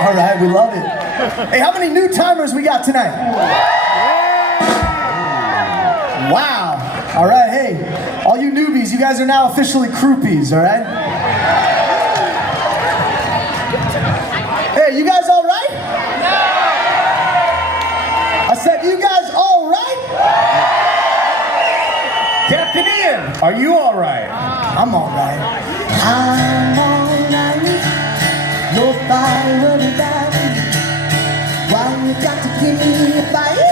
All right, we love it. Hey, how many new timers we got tonight? Wow. All right, hey, all you newbies, you guys are now officially croupies, all right? Hey, you guys all right? I said, you guys all right? Captain Ian, are you all right? I'm all right. I'm alright. Nobody worry about me. Why you got to give me a fight?